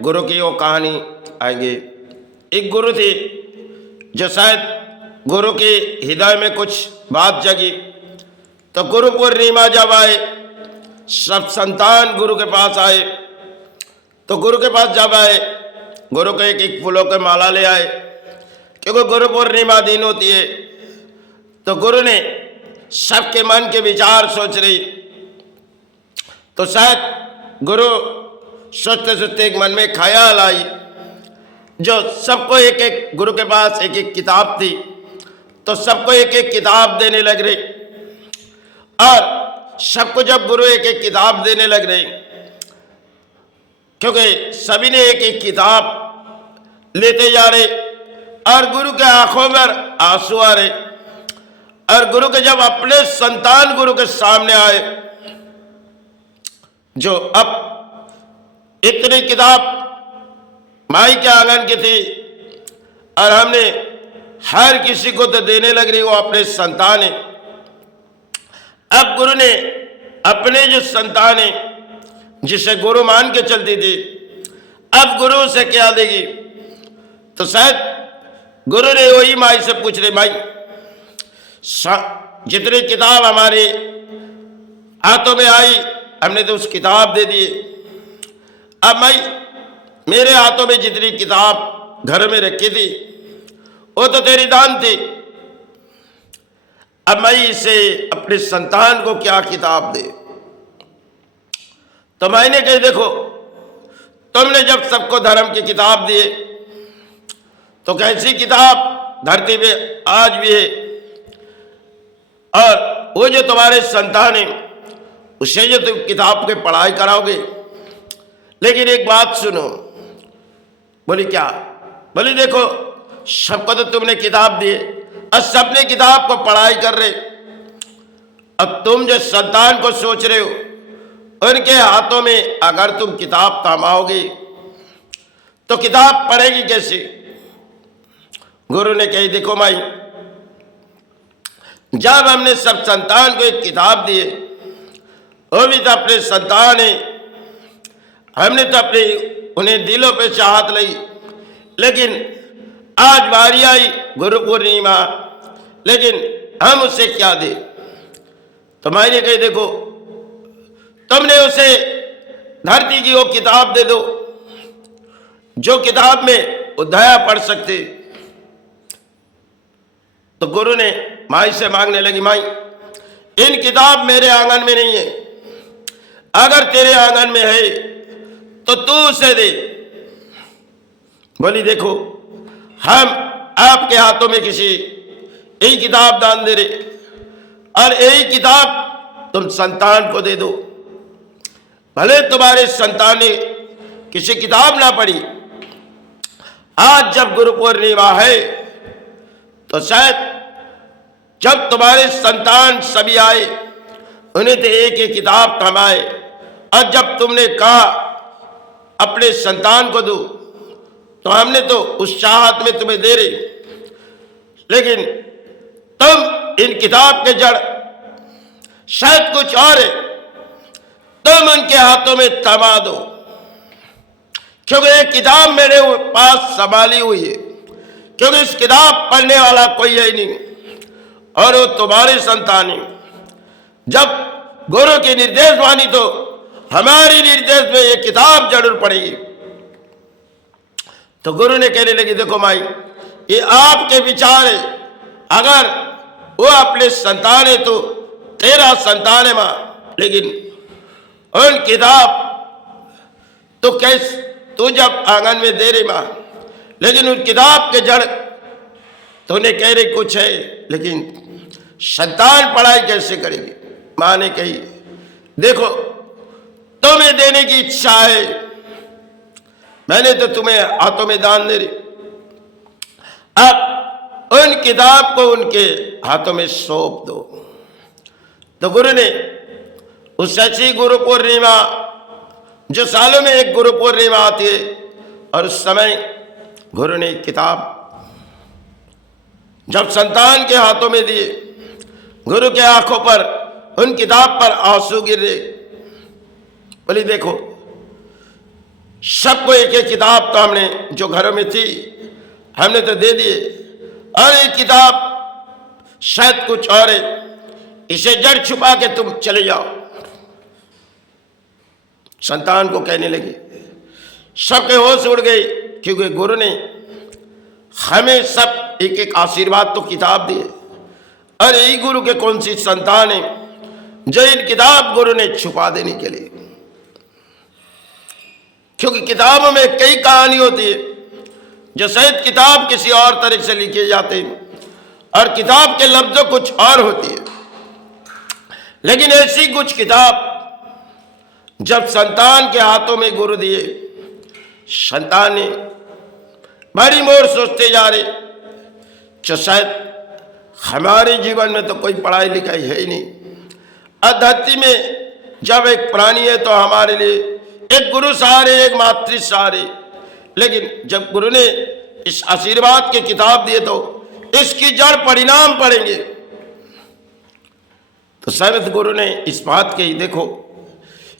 गुरु की वो कहानी आएंगे। एक गुरु थे जो शायद गुरु के हृदय में कुछ बात जगी, तो गुरु पूर्णिमा जब आए सब संतान गुरु के पास आए। तो गुरु के पास जब आए गुरु को एक एक फूलों के माला ले आए, क्योंकि गुरु पूर्णिमा दिन होती है। तो गुरु ने सबके मन के विचार सोच रही, तो शायद गुरु सोचते सोचते एक मन में ख्याल आई, जो सबको एक एक गुरु के पास एक एक किताब थी, तो सबको एक एक किताब देने लग रही। और सबको जब गुरु एक एक किताब देने लग रही, क्योंकि सभी ने एक एक किताब लेते जा रहे और गुरु के आंखों पर आंसू आ रहे। और गुरु के जब अपने संतान गुरु के सामने आए, जो अब इतनी किताब माई के आंगन की थी और हमने हर किसी को तो देने लग रही, वो अपने संतान है। अब गुरु ने अपने जो संतान है जिसे गुरु मान के चलती थी, अब गुरु से क्या देगी? तो शायद गुरु ने वही माई से पूछ रहे, माई जितनी किताब हमारे हाथों में आई हमने तो उस किताब दे दिए। अब माई मेरे हाथों में जितनी किताब घर में रखी थी वो तो तेरी दान थी, अब मैं इसे अपने संतान को क्या किताब दे? तो मैंने कही, देखो तुमने जब सबको धर्म की किताब दिए तो कैसी किताब धरती पे आज भी है, और वो जो तुम्हारे संतान है उसे जो तुम किताब के पढ़ाई कराओगे। लेकिन एक बात सुनो। बोली क्या? बोली देखो सबको तो तुमने किताब दी और सबने किताब को पढ़ाई कर रहे, अब तुम जो संतान को सोच रहे हो उनके हाथों में अगर तुम किताब थमाओगे तो किताब पढ़ेगी कैसे? गुरु ने कही, देखो माई जब हमने सब संतान को एक किताब दी, वो भी तो अपने संतान है, हमने तो अपने उन्हें दिलों पे चाहत ली, लेकिन आज बारी आई गुरु पूर्णिमा, लेकिन हम उसे क्या दे? तो मैंने कही, देखो तुमने उसे धरती की वो किताब दे दो जो किताब में वो दया पढ़ सकते। तो गुरु ने माई से मांगने लगी, माई इन किताब मेरे आंगन में नहीं है, अगर तेरे आंगन में है तो तू उसे दे। बोली देखो हम आपके हाथों में किसी यही किताब दान दे रहे और यही किताब तुम संतान को दे दो, भले तुम्हारे संतान ने किसी किताब ना पढ़ी। आज जब गुरु पूर्णिमा है तो शायद जब तुम्हारे संतान सभी आए उन्हें तो एक एक किताब थमाए, और जब तुमने कहा अपने संतान को दो तो हमने तो उस चाहत में तुम्हें दे रहे, लेकिन तुम इन किताब के जड़ शायद कुछ और है, तुम उनके हाथों में थमा दो, क्योंकि ये किताब मेरे पास संभाली हुई है, क्योंकि इस किताब पढ़ने वाला कोई है नहीं और वो तुम्हारे संतान है। जब गुरु की निर्देश मानी तो हमारी निर्देश में ये किताब जरूर पड़ेगी। तो गुरु ने कहने लगी, देखो माई ये आपके विचार है, अगर वो अपने संतान है तो तेरा संतान है मां, लेकिन उन किताब तो कैसे तू जब आंगन में दे रही मां, लेकिन उन किताब के जड़ तूने कह रही कुछ है, लेकिन संतान पढ़ाई कैसे करेगी? मां ने कही, देखो तुम्हें देने की इच्छा है, मैंने तो तुम्हें हाथों में दान दे रही, अब उन किताब को उनके हाथों में सौंप दो। तो गुरु ने उस ऐसी गुरु पूर्णिमा जो सालों में एक गुरु पूर्णिमा आती है, और उस समय गुरु ने किताब जब संतान के हाथों में दिए, गुरु के आंखों पर उन किताब पर आंसू गिर रहे। बोली देखो सबको एक एक किताब तो हमने जो घरों में थी हमने तो दे दिए, और एक किताब शायद कुछ और है, इसे जड़ छुपा के तुम चले जाओ। संतान को कहने लगी। सबके होश उड़ गए, क्योंकि गुरु ने हमें सब एक एक आशीर्वाद तो किताब दिए, और यही गुरु के कौन सी संतान है जो इन किताब गुरु ने छुपा देने के लिए। क्योंकि किताबों में कई कहानी होती है जो शायद किताब किसी और तरह से लिखे जाते हैं, और किताब के लफ्ज़ कुछ और होती है। लेकिन ऐसी कुछ किताब जब संतान के हाथों में गुरु दिए, संतान ने बड़ी मोर सोचते जा रहे कि शायद हमारे जीवन में तो कोई पढ़ाई लिखाई है ही नहीं, और धरती में जब एक प्राणी है तो हमारे लिए एक गुरु सहारे, एक मातृ सहारे। लेकिन जब गुरु ने इस आशीर्वाद की किताब दिए तो इसकी जड़ परिणाम पड़ेंगे। तो शायद गुरु ने इस बात कही, देखो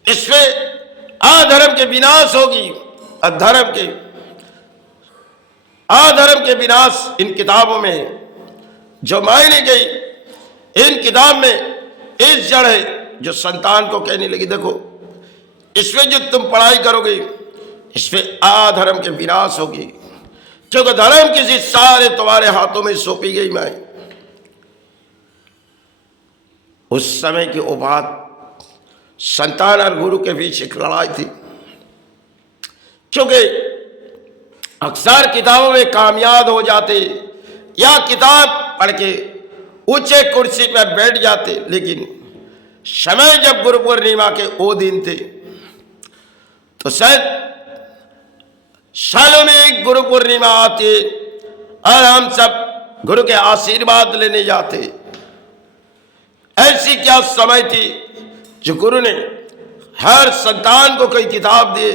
इसमें अधर्म के विनाश होगी, अधर्म के विनाश इन किताबों में जो मायने गई, इन किताब में इस जड़ है जो संतान को कहने लगी, देखो इसमें जो तुम पढ़ाई करोगे इसमें अधर्म के विनाश होगी, क्योंकि धर्म किसी सारे तुम्हारे हाथों में सौंपी गई। मैं उस समय की वो बात, संतान और गुरु के बीच एक लड़ाई थी, क्योंकि अक्सर किताबों में कामयाब हो जाते या किताब पढ़ के ऊंचे कुर्सी पर बैठ जाते, लेकिन समय जब गुरु पूर्णिमा के वो दिन थे तो शायद सालों में एक गुरु पूर्णिमा आती और हम सब गुरु के आशीर्वाद लेने जाते। ऐसी क्या समय थी जो गुरु ने हर संतान को कोई किताब दिए,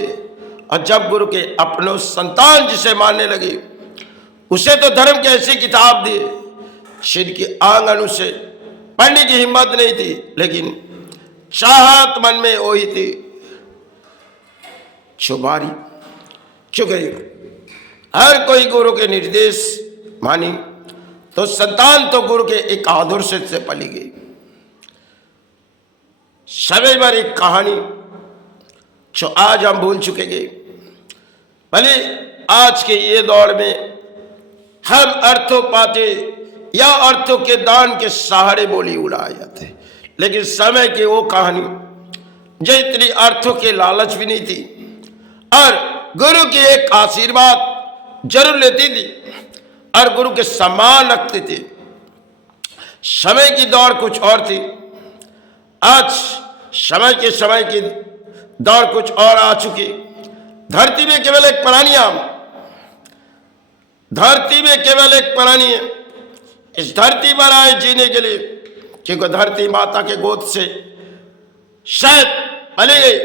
और जब गुरु के अपनों संतान जिसे मानने लगे उसे तो धर्म की ऐसी किताब दिए जिनकी आंगन से पढ़ने की हिम्मत नहीं थी, लेकिन चाहत मन में वही थी छुबारी। क्योंकि हर कोई गुरु के निर्देश मानी तो संतान तो गुरु के एक आदर्श से पली गई। समय भर एक कहानी जो आज हम भूल चुके गए, भले आज के ये दौर में हम अर्थों पाते या अर्थों के दान के सहारे बोली उड़ाए जाते, लेकिन समय की वो कहानी जो इतनी अर्थों के लालच भी नहीं थी और गुरु की एक आशीर्वाद जरूर लेती थी और गुरु के सम्मान रखते थे। समय की दौड़ कुछ और थी, आज समय की दौड़ कुछ और आ चुकी। धरती में केवल एक प्राणी है इस धरती पर आए जीने के लिए, क्योंकि धरती माता के गोद से शायद पले गई।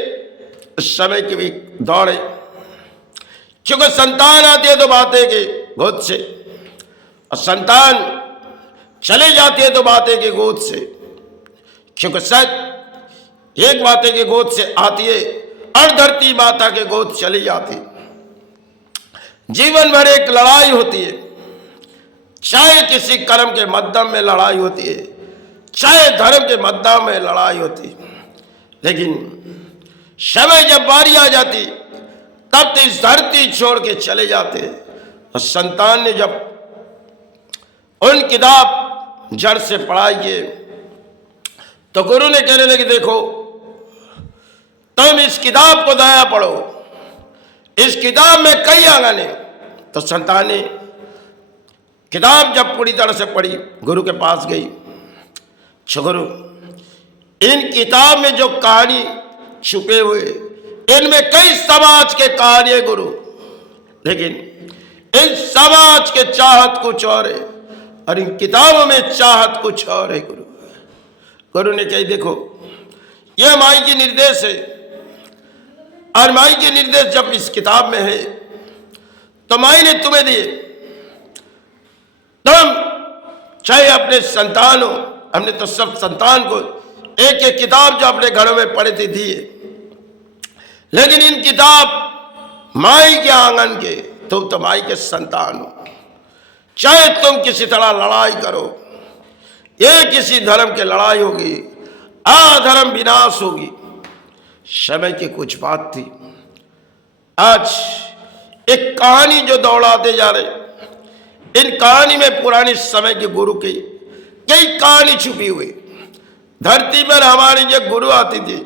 उस समय की भी दौड़ है, क्योंकि संतान आती है तो माता के गोद से, और संतान चले जाती है तो माता के गोद से, क्योंकि शायद एक माता के गोद से आती है और धरती माता के गोद चली जाती। जीवन भर एक लड़ाई होती है, चाहे किसी कर्म के मध्यम में लड़ाई होती है, चाहे धर्म के मध्यम में लड़ाई होती है, लेकिन समय जब बारी आ जाती तब तो इस धरती छोड़ के चले जाते। और संतान ने जब उन किताब जड़ से पढ़ाई किए तो गुरु ने कहने लगे, देखो तुम इस किताब को दया पढ़ो, इस किताब में कई आंगन है। तो संतान ने किताब जब पूरी तरह से पढ़ी, गुरु के पास गई, गुरु इन किताब में जो कहानी छुपे हुए इनमें कई समाज के कहानी है गुरु, लेकिन इन समाज के चाहत कुछ और है और इन किताबों में चाहत कुछ और है। गुरु ने कही, देखो यह माई की निर्देश है और माई के निर्देश जब इस किताब में है तो माई ने तुम्हें दिए, तुम चाहे अपने संतान हो, हमने तो सब संतान को एक एक किताब जो अपने घरों में पढ़े थे दिए, लेकिन इन किताब माई के आंगन के, तुम तो माई के संतान हो। चाहे तुम किसी तरह लड़ाई करो, ये किसी धर्म की लड़ाई होगी, अधर्म विनाश होगी। समय की कुछ बात थी। आज एक कहानी जो दौड़ाते जा रहे, इन कहानी में पुराने समय के गुरु की कई कहानी छुपी हुई। धरती पर हमारे जो गुरु आती थी,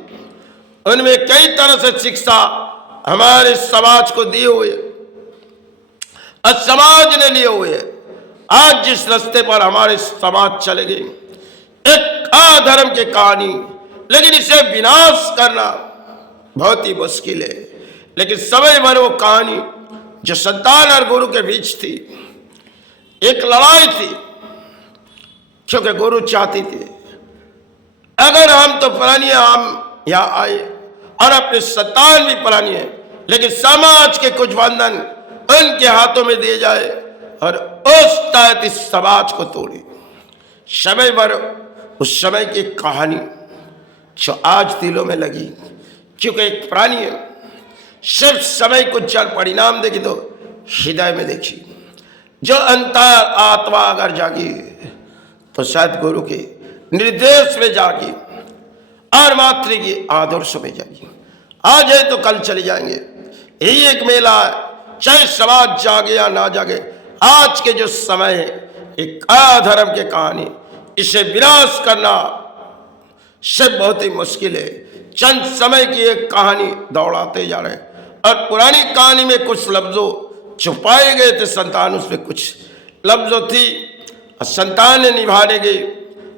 उनमें कई तरह से शिक्षा हमारे समाज को दिए हुए और समाज ने लिए हुए। आज जिस रास्ते पर हमारे समाज चले गए, एक अधर्म की कहानी, लेकिन इसे विनाश करना बहुत ही मुश्किल है। लेकिन समय भर वो कहानी जो संतान और गुरु के बीच थी, एक लड़ाई थी, क्योंकि गुरु चाहती थी अगर हम तो प्राणी, हम यहाँ आए और अपने संतान भी प्राणी है, लेकिन समाज के कुछ बंधन उनके हाथों में दिए जाए और उस तहत इस समाज को तोड़े। समय भर उस समय की कहानी जो आज दिलों में लगी, क्योंकि एक प्राणी है, सिर्फ समय को जड़ परिणाम देखी तो हृदय में देखी। जो अंतर आत्मा अगर जागी तो शायद गुरु के निर्देश में जागी और मातृ की आदर्श में जागी। आज है तो कल चले जाएंगे, यही एक मेला है। चाहे समाज जागे या ना जागे, आज के जो समय है एक अधर्म की कहानी, इसे विनाश करना से बहुत ही मुश्किल है। चंद समय की एक कहानी दौड़ाते जा रहे हैं और पुरानी कहानी में कुछ लफ्जों छुपाए गए थे संतान, उसमें कुछ लफ्जों थी संतान ने निभाने गई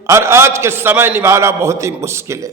और आज के समय निभाना बहुत ही मुश्किल है।